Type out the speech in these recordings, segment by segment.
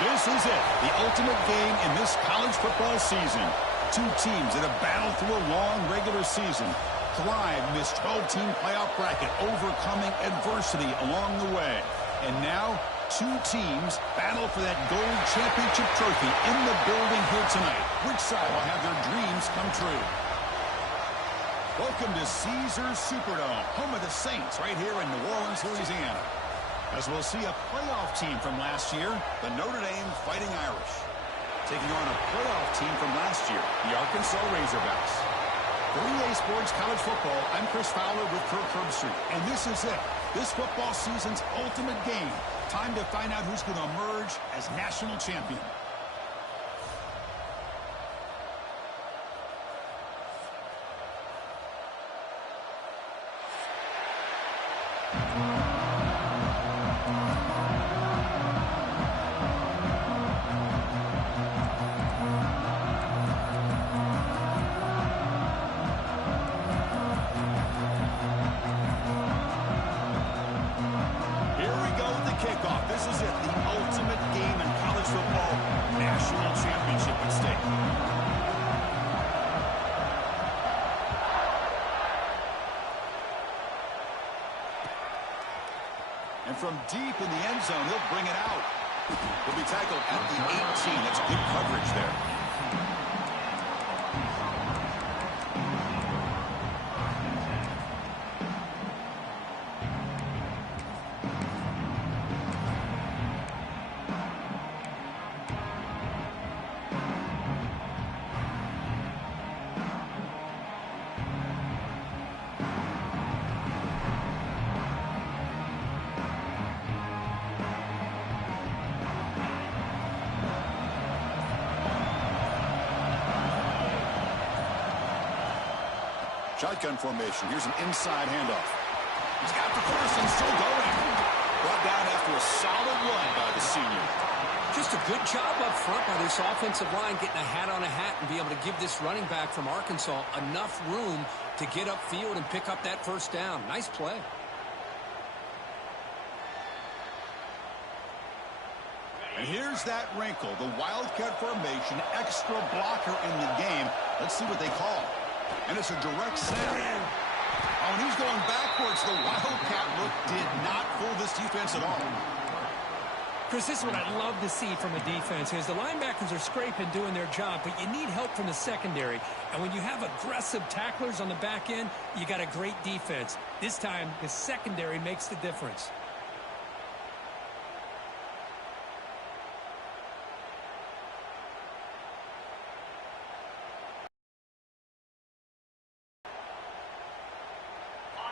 This is it, the ultimate game in this college football season. Two teams that have battled through a long regular season, thrived in this 12-team playoff bracket, overcoming adversity along the way. And now, two teams battle for that gold championship trophy in the building here tonight. Which side will have their dreams come true? Welcome to Caesars Superdome, home of the Saints, right here in New Orleans, Louisiana. As we'll see a playoff team from last year, the Notre Dame Fighting Irish, taking on a playoff team from last year, the Arkansas Razorbacks. For EA Sports College Football, I'm Chris Fowler with Kirk Herbstreit, and this is it, this football season's ultimate game. Time to find out who's going to emerge as national champion. And from deep in the end zone, he'll bring it out. He'll be tackled at the 18. That's good coverage there. Shotgun formation. Here's an inside handoff. He's got the first and still going. Brought down after a solid run by the senior. Just a good job up front by this offensive line, getting a hat on a hat and be able to give this running back from Arkansas enough room to get upfield and pick up that first down. Nice play. And here's that wrinkle, the Wildcat formation, extra blocker in the game. Let's see what they call. And it's a direct snap. Oh, and he's going backwards. The Wildcat look did not fool this defense at all. Chris, this is what I'd love to see from a defense is the linebackers are scraping, doing their job, but you need help from the secondary. And when you have aggressive tacklers on the back end, you got a great defense. This time, the secondary makes the difference.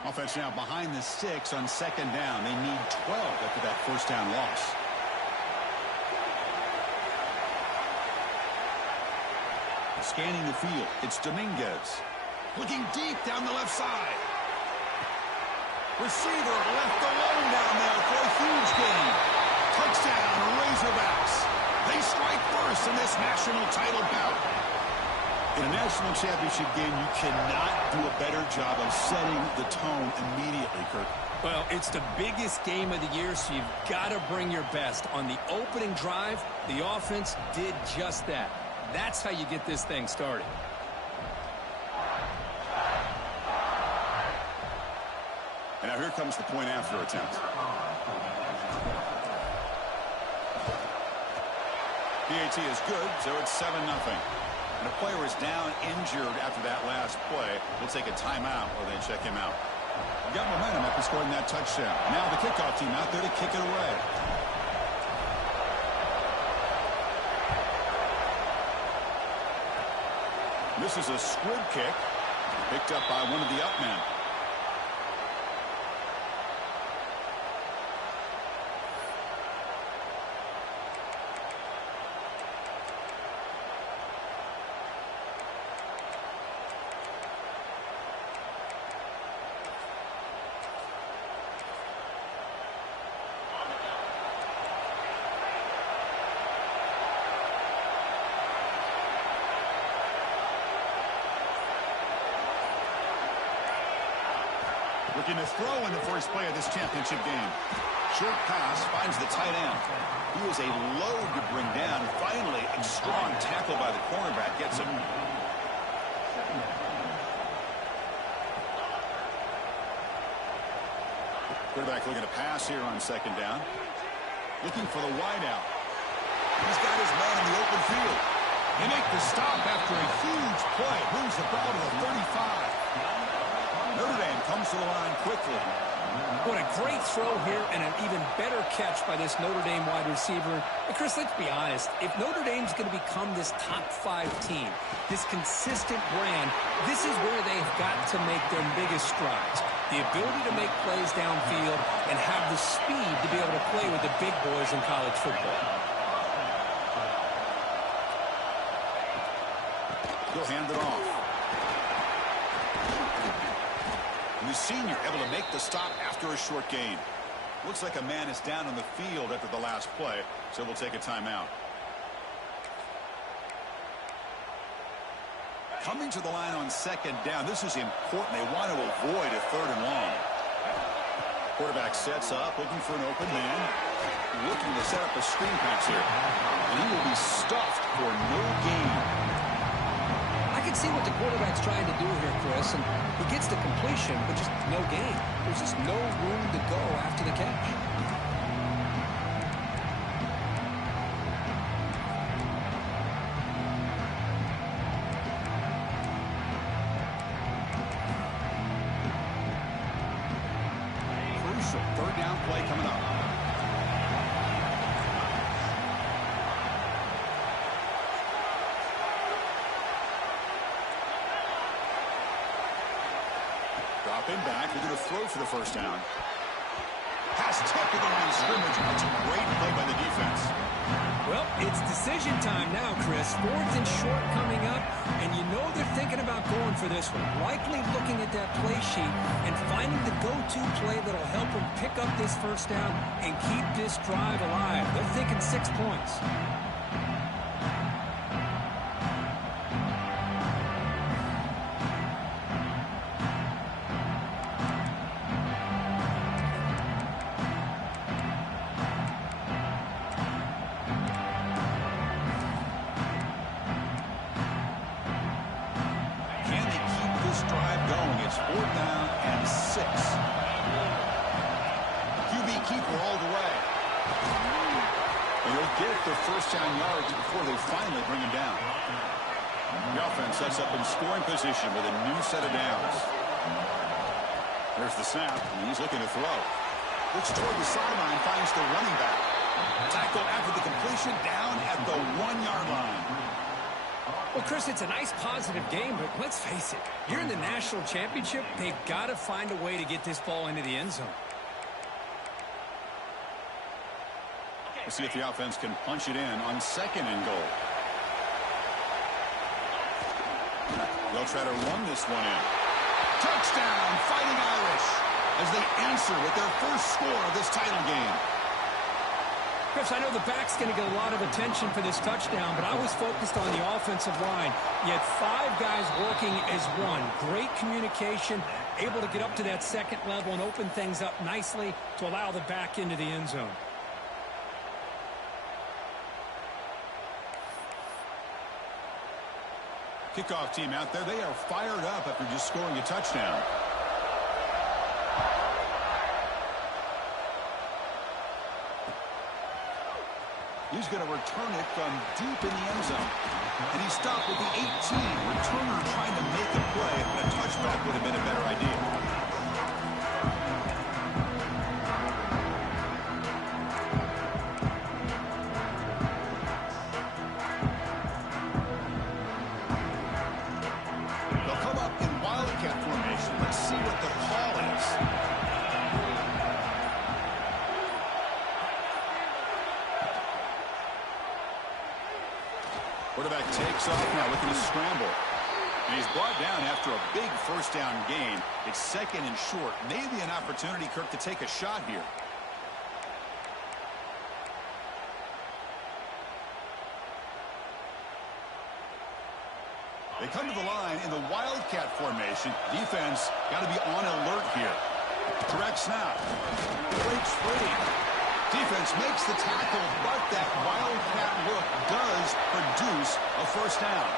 Offense now behind the 6 on second down. They need 12 after that first down loss. Scanning the field, it's Dominguez. Looking deep down the left side. Receiver left alone down there for a huge gain. Touchdown, Razorbacks. They strike first in this national title bout. In a national championship game, you cannot do a better job of setting the tone immediately, Kirk. Well, it's the biggest game of the year, so you've got to bring your best. On the opening drive, the offense did just that. That's how you get this thing started. And now here comes the point after attempt. PAT is good, so it's 7-0. And a player is down injured after that last play. We'll take a timeout or they check him out. We've got momentum after scoring that touchdown. Now the kickoff team out there to kick it away. This is a squib kick picked up by one of the up men. Looking to throw in the first play of this championship game. Short pass finds the tight end. He was a load to bring down. Finally, a strong tackle by the cornerback gets him. Quarterback looking to pass here on second down. Looking for the wideout. He's got his man in the open field. They make the stop after a huge play. Moves the ball to the 35. Notre Dame comes to the line quickly. What a great throw here and an even better catch by this Notre Dame wide receiver. But Chris, let's be honest. If Notre Dame's going to become this top 5 team, this consistent brand, this is where they've got to make their biggest strides. The ability to make plays downfield and have the speed to be able to play with the big boys in college football. He'll hand it off. And the senior able to make the stop after a short gain. Looks like a man is down on the field after the last play, so we'll take a timeout. Coming to the line on second down. This is important. They want to avoid a 3rd and long. Quarterback sets up, looking for an open man. Looking to set up a screen pass here. And he will be stuffed for no gain. I can see what the quarterback's trying to do here, Chris, and he gets the completion, but just no gain. There's just no room to go after the catch. Crucial 3rd down play coming up. Dropping back, they're going to throw for the 1st down. Pass tipped to the line of scrimmage. That's a great play by the defense. Well, it's decision time now, Chris. 4th and short coming up, and you know they're thinking about going for this one. Likely looking at that play sheet and finding the go-to play that'll help them pick up this 1st down and keep this drive alive. They're thinking 6 points. It's 4th down and 6. QB keeper all the way. And he'll get the 1st down yards before they finally bring him down. The offense sets up in scoring position with a new set of downs. There's the snap, and he's looking to throw. Looks toward the sideline, finds the running back. Tackle after the completion, down at the 1-yard line. Well, Chris, it's a nice positive game, but let's face it. You're in the national championship. They've got to find a way to get this ball into the end zone. We'll see if the offense can punch it in on 2nd and goal. They'll try to run this one in. Touchdown, Fighting Irish, as they answer with their 1st score of this title game. Chris, I know the back's going to get a lot of attention for this touchdown, but I was focused on the offensive line. You had 5 guys working as one. Great communication, able to get up to that 2nd level and open things up nicely to allow the back into the end zone. Kickoff team out there, they are fired up after just scoring a touchdown. He's going to return it from deep in the end zone. And he stopped with the 18. Returner trying to make a play, but a touchback would have been a better idea. They'll come up in Wildcat formation. Let's see what the call is. Quarterback takes off now, looking to scramble. And he's brought down after a big 1st down gain. It's 2nd and short. Maybe an opportunity, Kirk, to take a shot here. They come to the line in the Wildcat formation. Defense got to be on alert here. Correct snap. Breaks free. Defense makes the tackle, but that first down.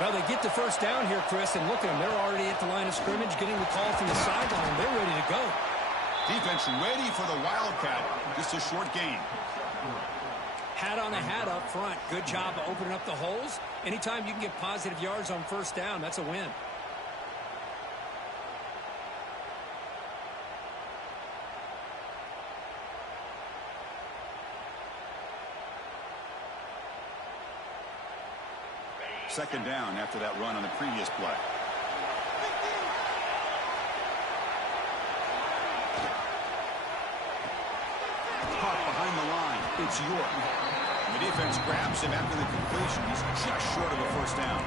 Well, they get the first down here, Chris, and look at them. They're already at the line of scrimmage, getting the call from the sideline. They're ready to go. Defense ready for the Wildcat. Just a short gain. Hat on a hat up front. Good job of opening up the holes. Anytime you can get positive yards on first down, that's a win. Second down after that run on the previous play. Caught behind the line. It's York. The defense grabs him after the completion. He's just short of a first down.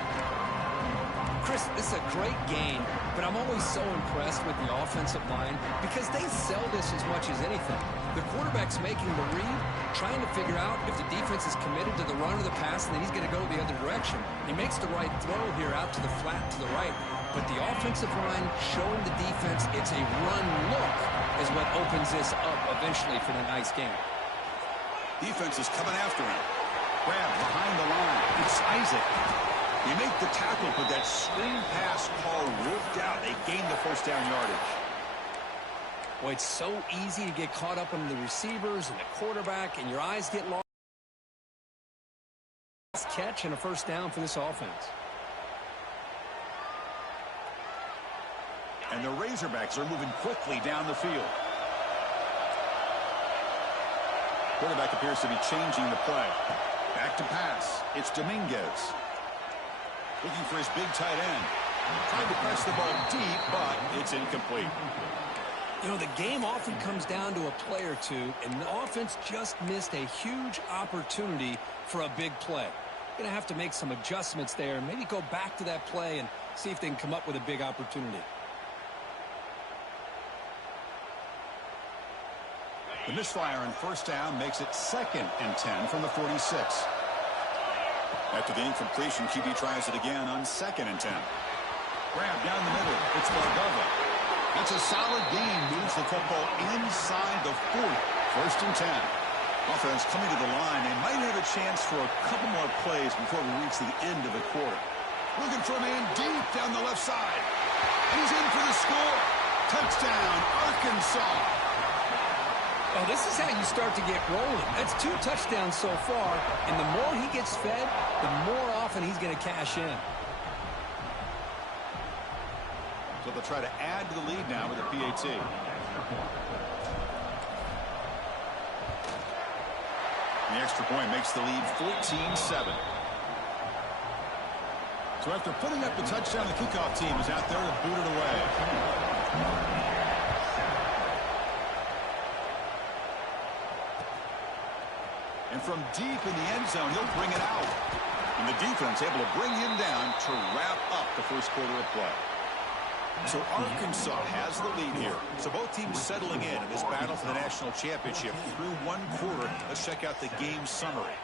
Chris, this is a great game, but I'm always so impressed with the offensive line because they sell this as much as anything. The quarterback's making the read, trying to figure out if the defense is committed to the run or the pass, and then he's going to go the other direction. He makes the right throw here out to the flat to the right, but the offensive line showing the defense it's a run look is what opens this up eventually for the nice game. Defense is coming after him. Grab behind the line. It's Isaac. They make the tackle, but that screen pass call worked out. They gained the first down yardage. Boy, it's so easy to get caught up in the receivers and the quarterback, and your eyes get lost. Catch and a first down for this offense. And the Razorbacks are moving quickly down the field. Quarterback appears to be changing the play. Back to pass. It's Dominguez. Looking for his big tight end. Trying to press the ball deep, but it's incomplete. You know, the game often comes down to a play or two, and the offense just missed a huge opportunity for a big play. Going to have to make some adjustments there and maybe go back to that play and see if they can come up with a big opportunity. The misfire on first down makes it 2nd and 10 from the 46. After the incompletion, QB tries it again on 2nd and 10. Grab down the middle. It's Bargava. That's a solid gain. Moves the football inside the 40. 1st and 10. Offense coming to the line. They might have a chance for a couple more plays before we reach the end of the quarter. Looking for a man deep down the left side. And he's in for the score. Touchdown, Arkansas. Oh, this is how you start to get rolling. That's 2 touchdowns so far, and the more he gets fed, the more often he's going to cash in. So they'll try to add to the lead now with a PAT. The extra point makes the lead 14-7. So after putting up the touchdown, the kickoff team is out there to boot it away. And from deep in the end zone, he'll bring it out. And the defense able to bring him down to wrap up the first quarter of play. So Arkansas has the lead here. So both teams settling in this battle for the national championship through one quarter. Let's check out the game summary.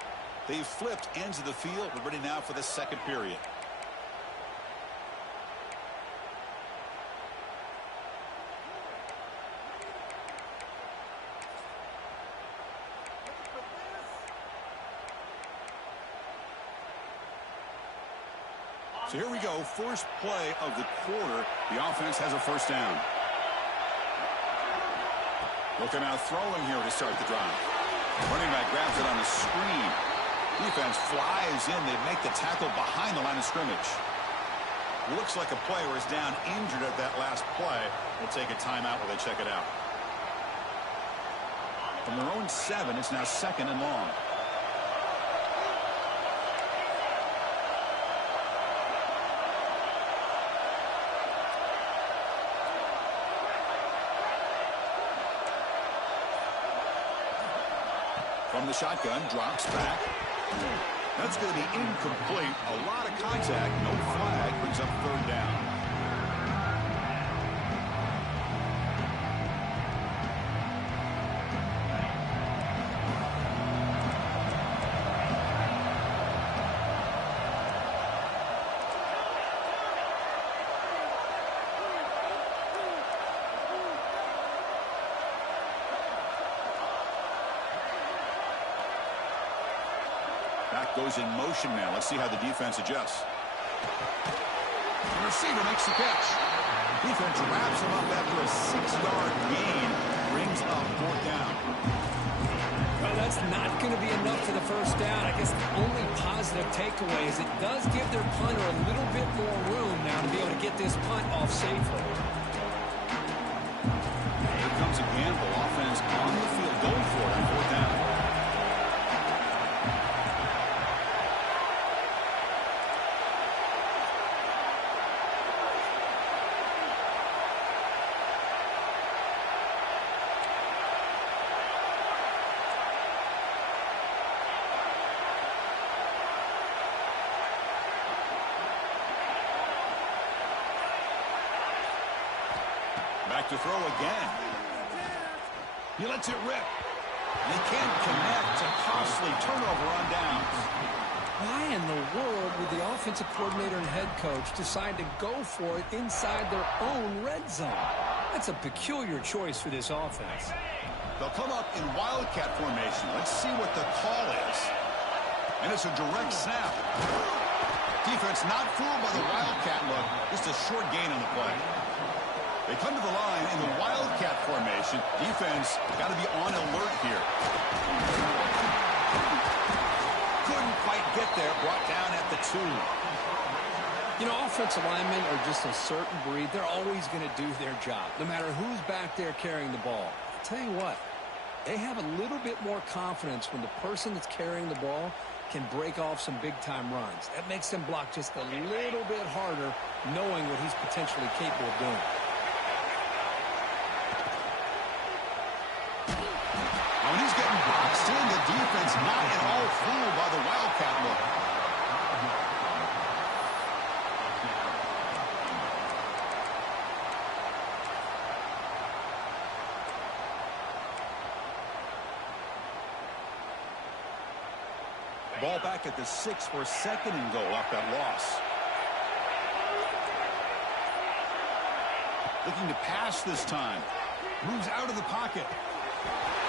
They've flipped ends of the field. We're ready now for the second period. So here we go, first play of the quarter. The offense has a first down. Looking out throwing here to start the drive. Running back grabs it on the screen. Defense flies in. They make the tackle behind the line of scrimmage. Looks like a player is down injured at that last play. We'll take a timeout while they check it out. From their own 7, it's now 2nd and long. From the shotgun, drops back. That's going to be incomplete. A lot of contact, no flag, brings up 3rd down. Back goes in motion now. Let's see how the defense adjusts. The receiver makes the catch. Defense wraps him up after a 6-yard gain. Brings up 4th down. Well, that's not going to be enough for the first down. I guess the only positive takeaway is it does give their punter a little bit more room now to be able to get this punt off safely. Here comes a gamble. Offense on the field going for it on 4th down. Back to throw again. He lets it rip. They can't connect. A costly turnover on downs. Why in the world would the offensive coordinator and head coach decide to go for it inside their own red zone? That's a peculiar choice for this offense. They'll come up in wildcat formation. Let's see what the call is. And it's a direct snap. Defense not fooled by the wildcat look. Just a short gain on the play. They come to the line in the wildcat formation. Defense got to be on alert here. Couldn't quite get there. Brought down at the 2. You know, offensive linemen are just a certain breed. They're always going to do their job, no matter who's back there carrying the ball. I'll tell you what, they have a little bit more confidence when the person that's carrying the ball can break off some big-time runs. That makes them block just a little bit harder, knowing what he's potentially capable of doing. When he's getting boxed in, the defense not at all fooled by the wildcat look. Ball back at the 6 for 2nd and goal off that loss. Looking to pass this time. Moves out of the pocket.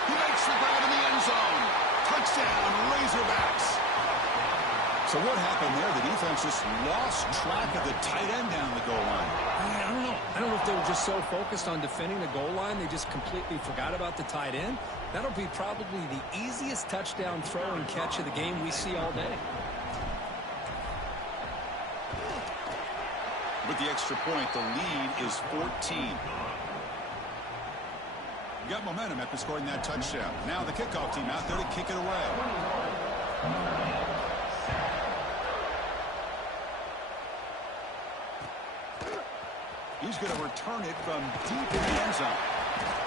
He makes the grab in the end zone. Touchdown, Razorbacks. So what happened there? The defense just lost track of the tight end down the goal line. I don't know. I don't know if they were just so focused on defending the goal line they just completely forgot about the tight end. That'll be probably the easiest touchdown throw and catch of the game we see all day. With the extra point, the lead is 14. Got momentum after scoring that touchdown. Now the kickoff team out there to kick it away. He's going to return it from deep in the end zone.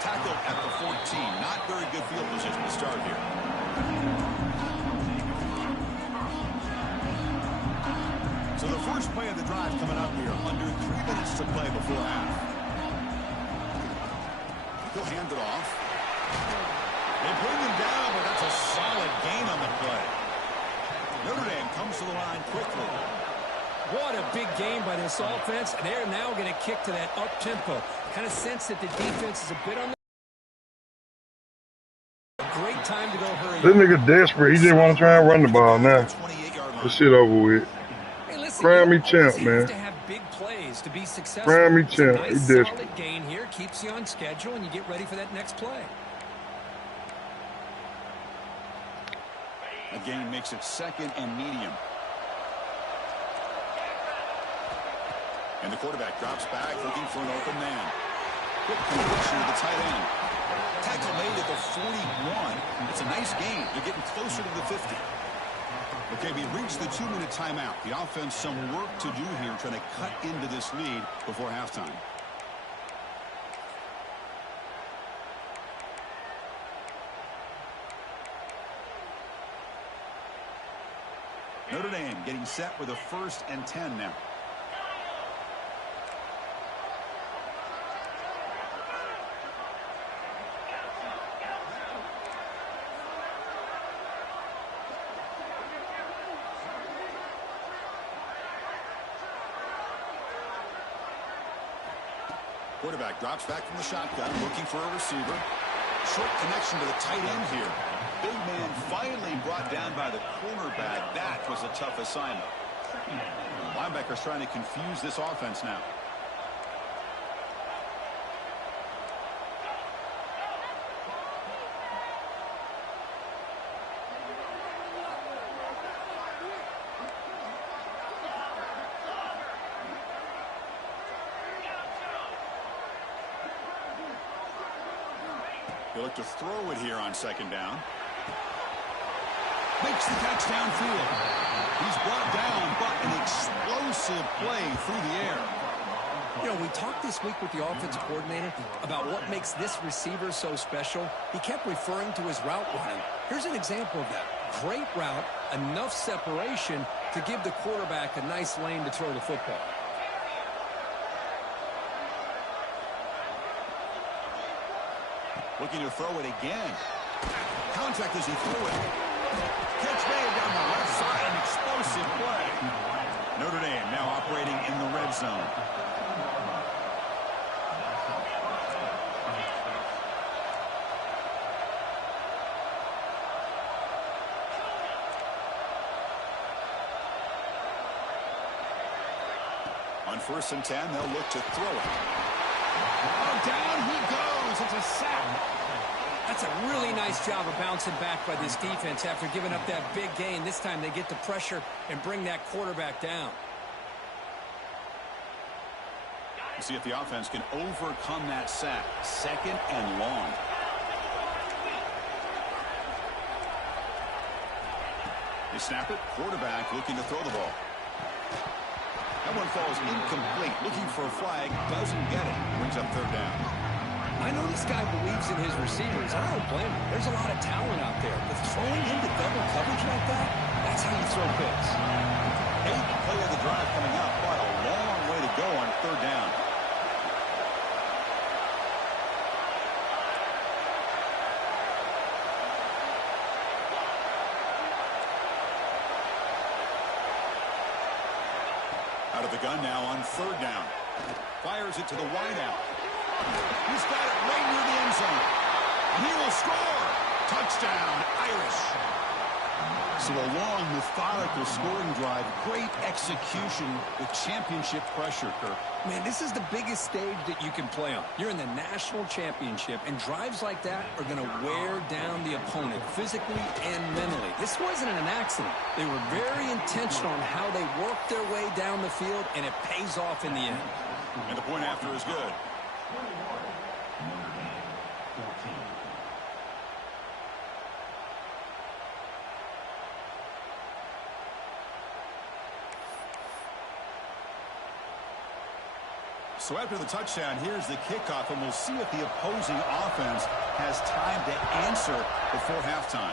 Tackled at the 14. Not very good field position to start here. So the first play of the drive coming up here. Under 3 minutes to play before half. He'll hand it off. They bring him down, but that's a solid gain on the play. Notre Dame comes to the line quickly. What a big game by this offense. They're now going to kick to that up-tempo. Kind of sense that the defense is a bit on the... Great time to go hurry. This nigga desperate. He just want to try and run the ball now. This shit over with. Hey, listen, Prime me champ, man. to have big plays to be successful. Prime me champ. Nice, He desperate. solid gain here. Keeps you on schedule, and you get ready for that next play. A gain makes it 2nd and medium. And the quarterback drops back looking for an open man. Quick completion to the tight end. Tackle made at the 41. It's a nice gain. They're getting closer to the 50. Okay, we reached the 2-minute timeout. The offense some work to do here trying to cut into this lead before halftime. Notre Dame getting set with a 1st and 10 now. Quarterback drops back from the shotgun, looking for a receiver. Short connection to the tight end here. Big man finally brought down by the cornerback. That was a tough assignment. Linebacker's trying to confuse this offense now. He'll look to throw it here on second down. Makes the catch downfield. He's brought down, but an explosive play through the air. You know, we talked this week with the offensive coordinator about what makes this receiver so special. He kept referring to his route running. Here's an example of that. Great route, enough separation to give the quarterback a nice lane to throw the football. Looking to throw it again. Contact as he threw it. Catch made down the left side. An explosive play. Notre Dame now operating in the red zone. On 1st and 10, they'll look to throw it. Oh, down he goes. It's a sack. That's a really nice job of bouncing back by this defense after giving up that big gain. This time they get the pressure and bring that quarterback down. We'll see if the offense can overcome that sack. 2nd and long. They snap it. Quarterback looking to throw the ball. That one falls incomplete. Looking for a flag. Doesn't get it. Brings up 3rd down. I know this guy believes in his receivers. I don't blame him. There's a lot of talent out there. But throwing into double coverage like that, that's how you throw picks. 8th play of the drive coming up. But a long way to go on 3rd down. Out of the gun now on 3rd down. Fires it to the wideout. He's got it right near the end zone. And he will score. Touchdown, Irish. So a long, methodical scoring drive. Great execution with championship pressure, Kirk. Man, this is the biggest stage that you can play on. You're in the national championship, and drives like that are going to wear down the opponent physically and mentally. This wasn't an accident. They were very intentional on how they worked their way down the field, and it pays off in the end. And the point after is good. So after the touchdown, here's the kickoff, and we'll see if the opposing offense has time to answer before halftime.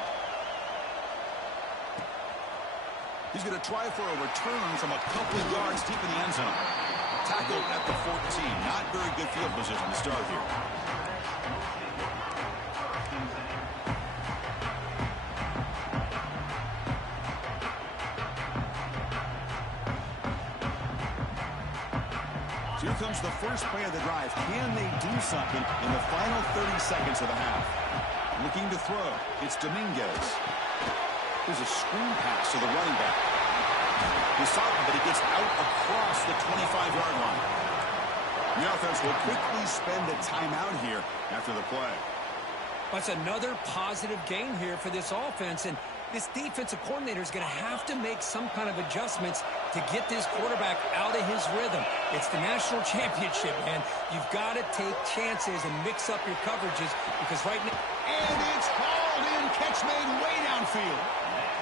He's going to try for a return from a couple of yards deep in the end zone. Tackled at the 14. Not very good field position to start here. Here comes the first play of the drive. Can they do something in the final 30 seconds of the half? Looking to throw. It's Dominguez. There's a screen pass to the running back. He's solid, but he gets out across the 25-yard line. The offense will quickly spend a timeout here after the play. That's another positive gain here for this offense, and this defensive coordinator is going to have to make some kind of adjustments to get this quarterback out of his rhythm. It's the national championship, man. You've got to take chances and mix up your coverages because right now... And it's hauled in. Catch made way downfield.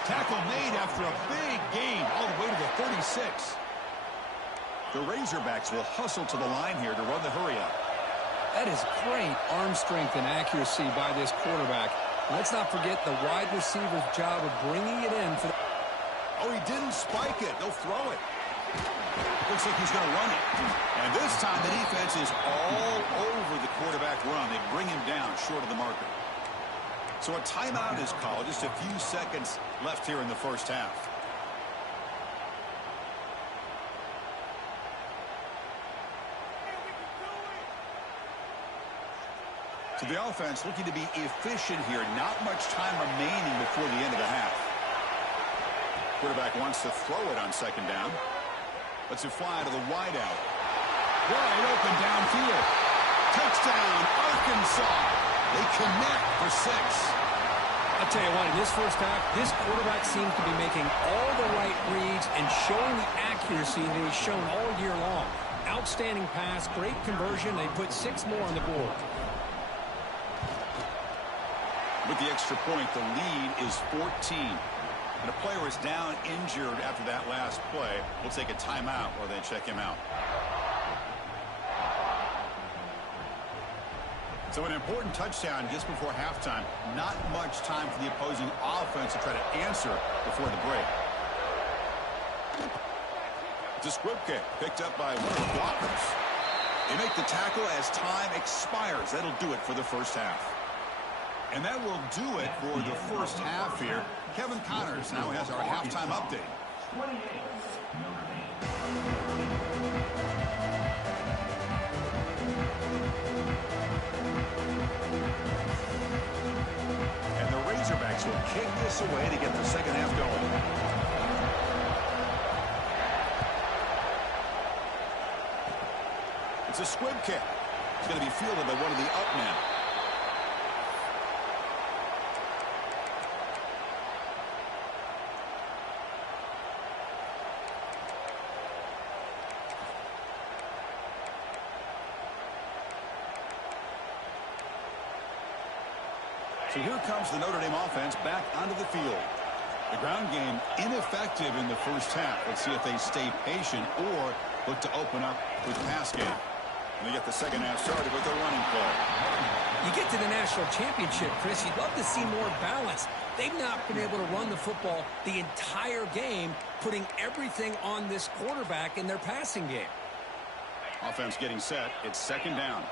Tackle made after a big gain all the way to the 36. The Razorbacks will hustle to the line here to run the hurry-up. That is great arm strength and accuracy by this quarterback. Let's not forget the wide receiver's job of bringing it in. Oh, he didn't spike it. They'll throw it. Looks like he's going to run it. And this time the defense is all over the quarterback run. They bring him down short of the marker. So a timeout is called. Just a few seconds left here in the first half. So the offense looking to be efficient here. Not much time remaining before the end of the half. Quarterback wants to throw it on second down. Lets it fly to the wideout. Wide open downfield. Touchdown, Arkansas. They connect for 6. I'll tell you what, in this first half, this quarterback seems to be making all the right reads and showing the accuracy that he's shown all year long. Outstanding pass, great conversion. They put 6 more on the board. With the extra point, the lead is 14. And a player is down injured after that last play. We'll take a timeout while they check him out. So an important touchdown just before halftime. Not much time for the opposing offense to try to answer before the break. It's a squib kick picked up by one of the blockers. They make the tackle as time expires. That'll do it for the first half. And that will do it for the first half here. Kevin Connors now has our halftime update. And the Razorbacks will kick this away to get the second half going. It's a squib kick. It's going to be fielded by one of the up men. So here comes the Notre Dame offense back onto the field. The ground game ineffective in the first half. Let's see if they stay patient or look to open up with the pass game. And they get the second half started with a running play. You get to the national championship, Chris, you'd love to see more balance. They've not been able to run the football the entire game, putting everything on this quarterback in their passing game. Offense getting set. It's second down.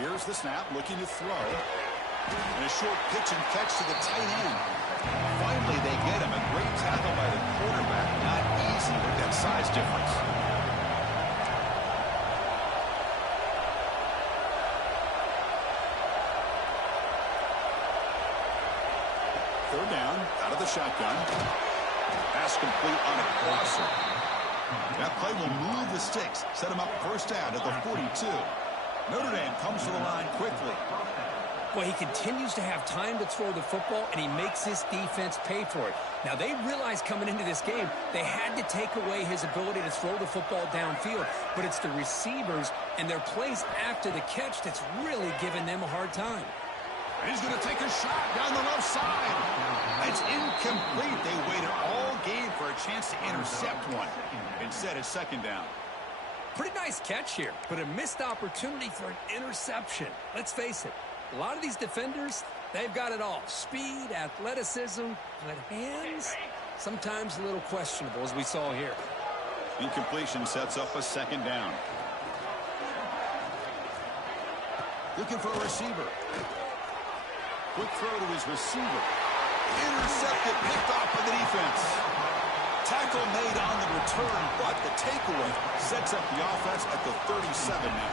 Here's the snap, looking to throw. And a short pitch and catch to the tight end. Finally, they get him. A great tackle by the quarterback. Not easy with that size difference. Third down, out of the shotgun. Pass complete on a crosser. That play will move the sticks. Set him up first down at the 42. Notre Dame comes to the line quickly. Well, he continues to have time to throw the football, and he makes this defense pay for it. Now, they realized coming into this game, they had to take away his ability to throw the football downfield. But it's the receivers and their plays after the catch that's really giving them a hard time. He's going to take a shot down the left side. It's incomplete. They waited all game for a chance to intercept one. Instead, it's second down. Pretty nice catch here, but a missed opportunity for an interception. Let's face it, a lot of these defenders, they've got it all. Speed, athleticism, but hands, sometimes a little questionable, as we saw here. Incompletion sets up a second down. Looking for a receiver. Quick throw to his receiver. Intercepted, picked off by the defense. Tackle made on the return, but the takeaway sets up the offense at the 37 now.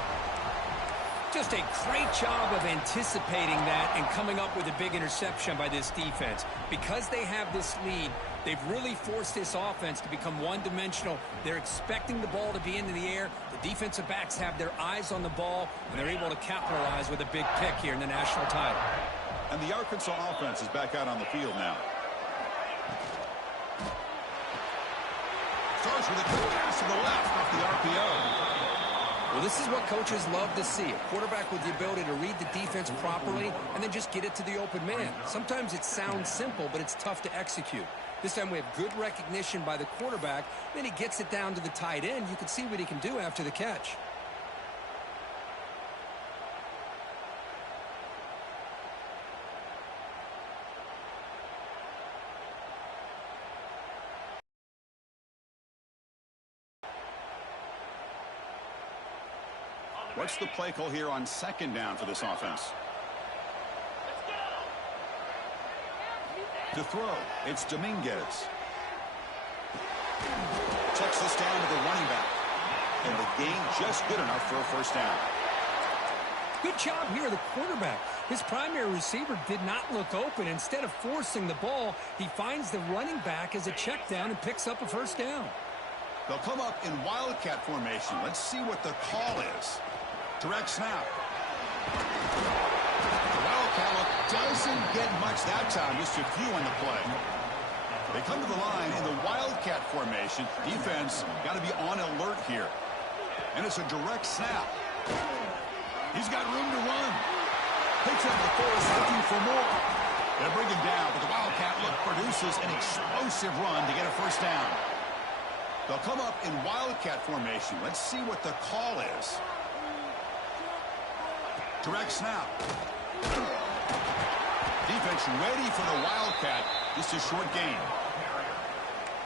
Just a great job of anticipating that and coming up with a big interception by this defense. Because they have this lead, they've really forced this offense to become one-dimensional. They're expecting the ball to be into the air. The defensive backs have their eyes on the ball, and they're able to capitalize with a big pick here in the national title. And the Arkansas offense is back out on the field now. Starts with a quick pass to the left off the RPO. Well, this is what coaches love to see. A quarterback with the ability to read the defense properly and then just get it to the open man. Sometimes it sounds simple, but it's tough to execute. This time we have good recognition by the quarterback. Then he gets it down to the tight end. You can see what he can do after the catch. What's the play call here on second down for this offense? To throw, it's Dominguez. Checks this down to the running back. and the gain just good enough for a first down. Good job here, the quarterback. His primary receiver did not look open. Instead of forcing the ball, he finds the running back as a check down and picks up a first down. They'll come up in wildcat formation. Let's see what the call is. Direct snap. The wildcat look doesn't get much that time. Just a few on the play. They come to the line in the wildcat formation. Defense got to be on alert here. And it's a direct snap. He's got room to run. Picks up the force, looking for more. They'll bring him down, but the wildcat look produces an explosive run to get a first down. They'll come up in wildcat formation. Let's see what the call is. Direct snap. Defense ready for the wildcat. Just a short gain.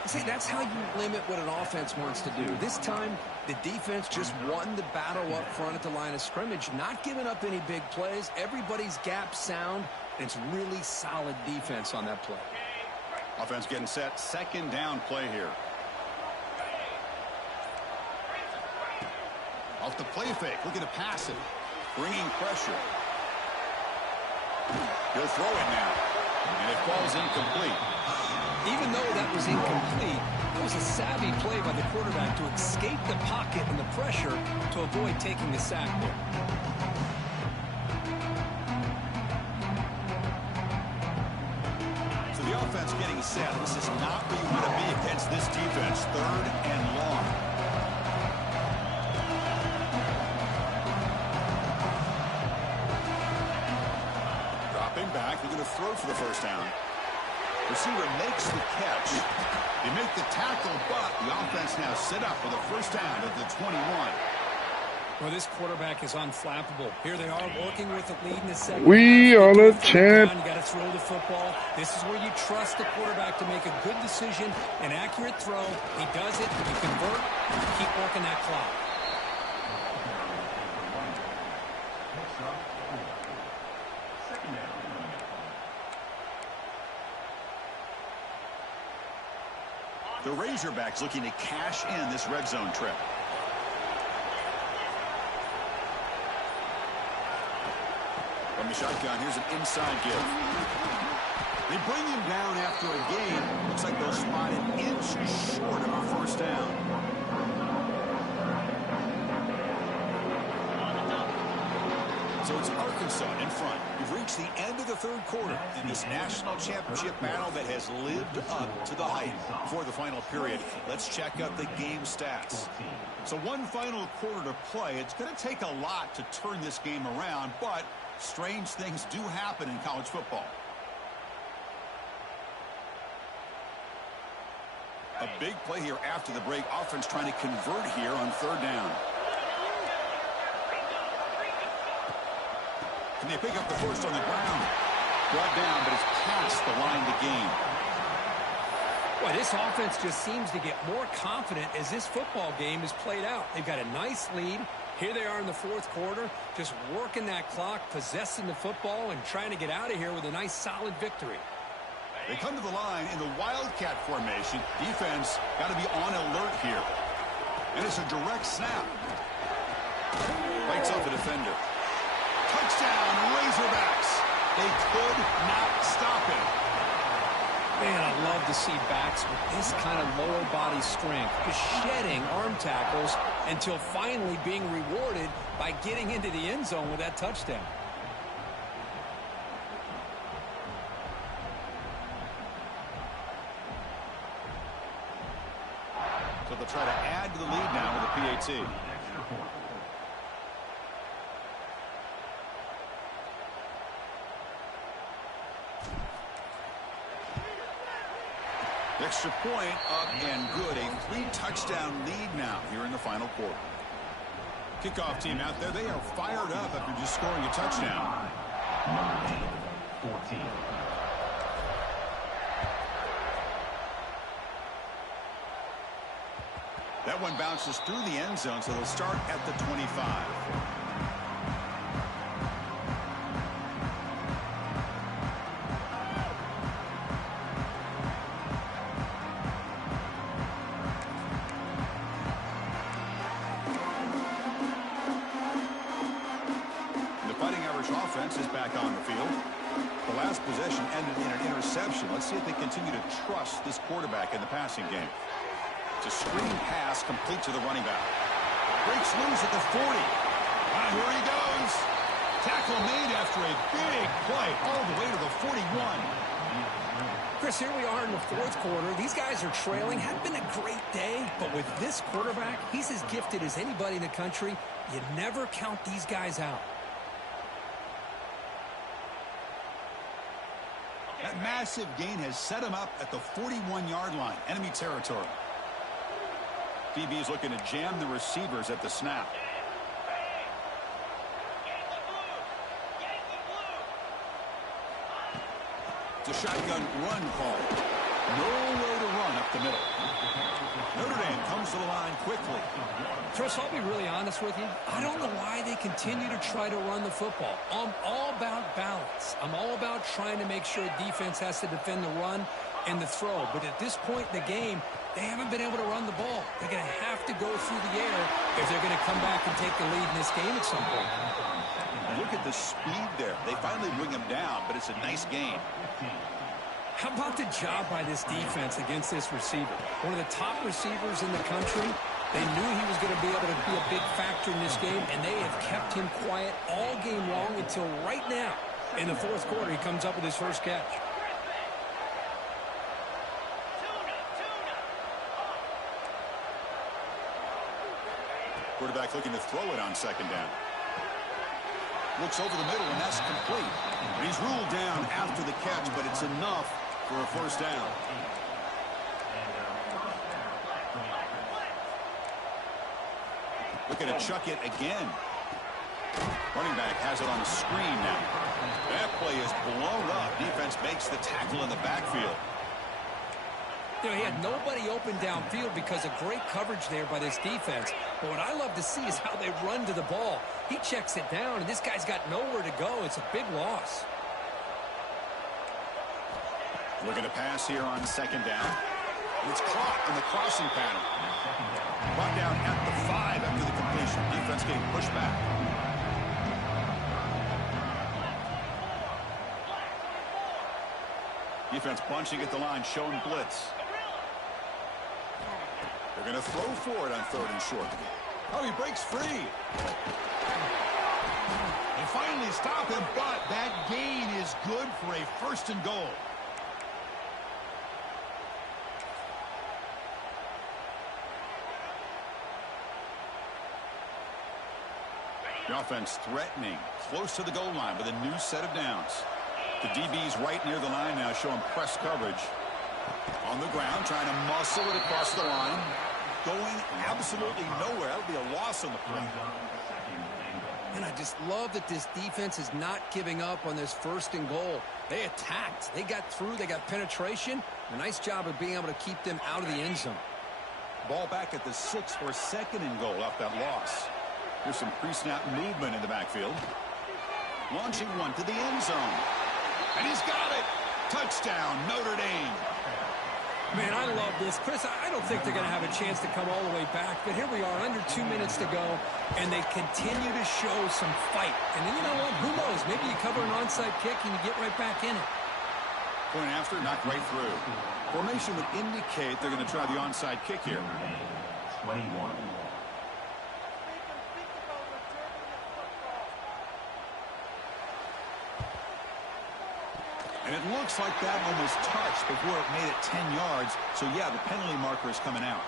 See, that's how you limit what an offense wants to do. This time, the defense just won the battle up front at the line of scrimmage, not giving up any big plays. Everybody's gap sound, and it's really solid defense on that play. Offense getting set. Second down play here. Off the play fake. Looking to pass it. Bringing pressure. He'll throw it now. And it falls incomplete. Even though that was incomplete, that was a savvy play by the quarterback to escape the pocket and the pressure to avoid taking the sack there. So the offense getting set. This is not where you want to be against this defense. Third and long. Dropping back. They're going to throw for the first down. Receiver makes the catch. They make the tackle, but the offense now set up for the first down at the 21. Well, this quarterback is unflappable. Here they are working with the lead in the second. We are the champ. You got to throw the football. This is where you trust the quarterback to make a good decision, an accurate throw. He does it. You convert. You keep working that clock. The Razorbacks looking to cash in this red zone trip. From the shotgun, here's an inside give. They bring him down after a gain. Looks like they'll spot an inch short of a first down. So it's Arkansas in front. We've reached the end of the third quarter in this national championship battle that has lived up to the hype. Before the final period, let's check out the game stats. So one final quarter to play. It's going to take a lot to turn this game around, but strange things do happen in college football. A big play here after the break. Offense trying to convert here on third down. Can they pick up the first on the ground? Brought down, but it's past the line to gain. Boy, this offense just seems to get more confident as this football game is played out. They've got a nice lead. Here they are in the fourth quarter, just working that clock, possessing the football, and trying to get out of here with a nice, solid victory. They come to the line in the wildcat formation. Defense got to be on alert here. And it's a direct snap. Bites off the defender. Touchdown, Razorbacks. They could not stop him. Man, I love to see backs with this kind of lower body strength, just shedding arm tackles until finally being rewarded by getting into the end zone with that touchdown. So they'll try to add to the lead now with a PAT. Extra point up and good. A 3-touchdown lead now here in the final quarter. Kickoff team out there. They are fired up after just scoring a touchdown. 9-14. That one bounces through the end zone, so they'll start at the 25. last possession ended in an interception. Let's see if they continue to trust this quarterback in the passing game. It's a screen pass complete to the running back. Breaks loose at the 40. Here he goes. Tackle made after a big play all the way to the 41. Chris, here we are in the fourth quarter. These guys are trailing. Hadn't been a great day, but with this quarterback, he's as gifted as anybody in the country. You never count these guys out. That massive gain has set him up at the 41-yard line, enemy territory. DB is looking to jam the receivers at the snap. It's a shotgun run call. Nowhere to run up the middle. Notre Dame comes to the line quickly. Chris, I'll be really honest with you. I don't know why they continue to try to run the football. I'm all about balance. I'm all about trying to make sure defense has to defend the run and the throw. But at this point in the game, they haven't been able to run the ball. They're going to have to go through the air if they're going to come back and take the lead in this game at some point. Look at the speed there. They finally bring him down, but it's a nice gain. How about the job by this defense against this receiver? One of the top receivers in the country. They knew he was going to be able to be a big factor in this game, and they have kept him quiet all game long until right now. In the fourth quarter, he comes up with his first catch. Quarterback looking to throw it on second down. Looks over the middle, and that's complete. He's ruled down after the catch, but it's enough for a first down. Looking to chuck it again. Running back has it on the screen now. That play is blown up. Defense makes the tackle in the backfield. You know, he had nobody open downfield because of great coverage there by this defense. But what I love to see is how they run to the ball. He checks it down, and this guy's got nowhere to go. It's a big loss. Looking to pass here on second down. It's caught in the crossing pattern. Brought down at the 5 after the completion. Defense getting pushed back. Defense bunching at the line, showing blitz. They're going to throw for it on third and short. Oh, he breaks free. They finally stop him, but that gain is good for a first and goal. The offense threatening, close to the goal line with a new set of downs. The DB's right near the line now, showing press coverage. On the ground, trying to muscle it across the line. Going absolutely nowhere. That would be a loss on the play. And I just love that this defense is not giving up on this first and goal. They attacked. They got through. They got penetration. A nice job of being able to keep them out of the end zone. Ball back at the 6 for second and goal off that loss. There's some pre-snap movement in the backfield. Launching one to the end zone. And he's got it. Touchdown, Notre Dame. Man, I love this. Chris, I don't think they're going to have a chance to come all the way back, but here we are, under 2 minutes to go, and they continue to show some fight. And then, you know what? Who knows? Maybe you cover an onside kick and you get right back in it. Point after, knocked right through. Formation would indicate they're going to try the onside kick here. 21. And it looks like that one was touched before it made it 10 yards. So, yeah, the penalty marker is coming out.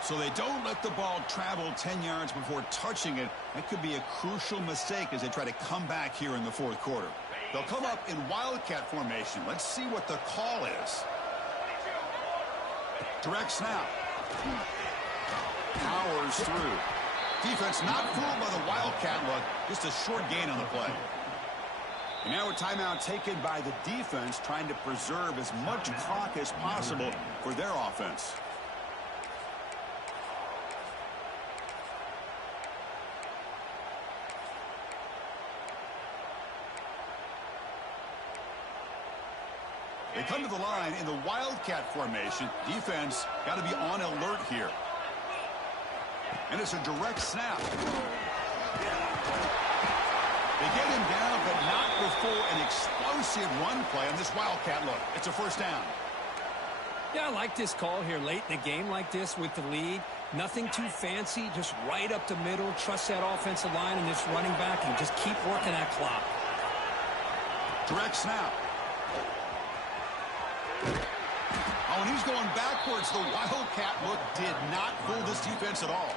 So they don't let the ball travel 10 yards before touching it. That could be a crucial mistake as they try to come back here in the fourth quarter. They'll come up in wildcat formation. Let's see what the call is. Direct snap. Powers through. Defense not fooled by the wildcat look. Just a short gain on the play. And now a timeout taken by the defense, trying to preserve as much clock as possible for their offense. They come to the line in the wildcat formation. Defense got to be on alert here. And it's a direct snap. They get him down, but not before an explosive run play on this Wildcat look. It's a first down. Yeah, I like this call here late in a game like this with the lead. Nothing too fancy, just right up the middle. Trust that offensive line and this running back and just keep working that clock. Direct snap. Oh, and he's going backwards. The Wildcat look did not fool this defense at all.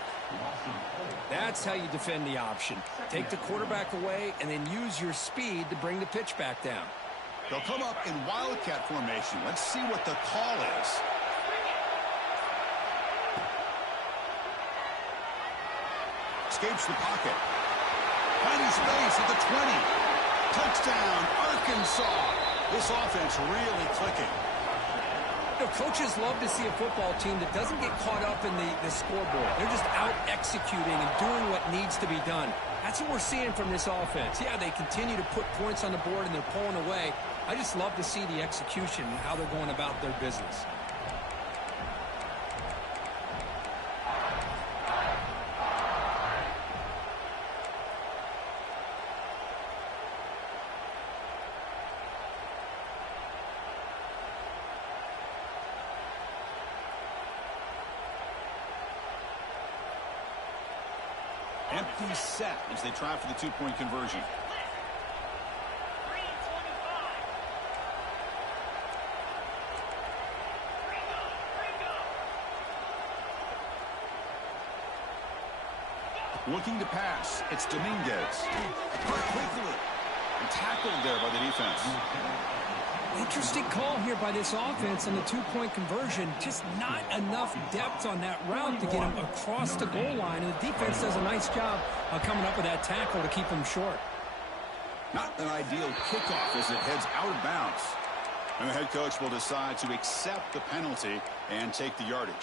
That's how you defend the option. Take the quarterback away and then use your speed to bring the pitch back down. They'll come up in Wildcat formation. Let's see what the call is. Escapes the pocket. Finding space at the 20. Touchdown, Arkansas. This offense really clicking. You know, coaches love to see a football team that doesn't get caught up in the scoreboard. They're just out executing and doing what needs to be done. That's what we're seeing from this offense. Yeah, they continue to put points on the board and they're pulling away. I just love to see the execution and how they're going about their business. Empty set as they try for the two-point conversion. Looking to pass. It's Dominguez. Quickly. And tackled there by the defense. Interesting call here by this offense on the two-point conversion. Just not enough depth on that route to get him across the goal line. And the defense does a nice job of coming up with that tackle to keep him short. Not an ideal kickoff as it heads out of bounds. And the head coach will decide to accept the penalty and take the yardage.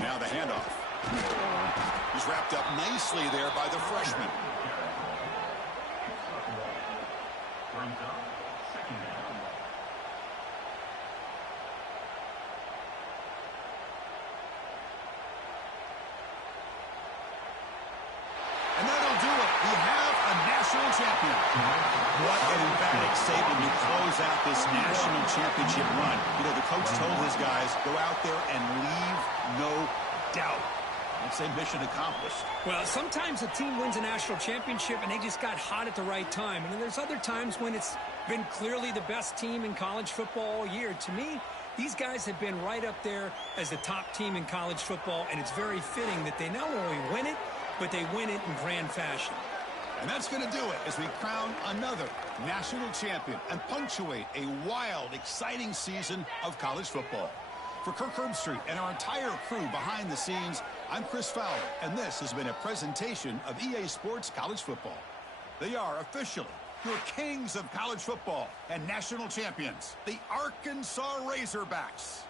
Now the handoff. He's wrapped up nicely there by the freshman. Brings up second down. And that'll do it. We have a national champion. What an emphatic statement to close out this national championship run. You know, the coach told his guys, go out there and leave no doubt. I'd say mission accomplished. Well, sometimes a team wins a national championship and they just got hot at the right time. And then there's other times when it's been clearly the best team in college football all year. To me, these guys have been right up there as the top team in college football, and it's very fitting that they not only win it, but they win it in grand fashion. And that's going to do it as we crown another national champion and punctuate a wild, exciting season of college football. For Kirk Herbstreit and our entire crew behind the scenes, I'm Chris Fowler, and this has been a presentation of EA Sports College Football. They are officially your kings of college football and national champions, the Arkansas Razorbacks.